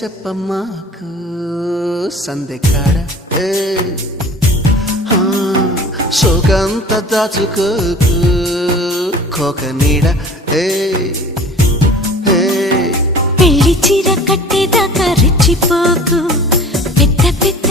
చెప్పమ్మాకు సందెకాడ సోకంత దాచుకోకు కోక నీడ పెళ్లి చీర కట్టేదాకా రెచ్చిపోకు పెద్ద పెద్ద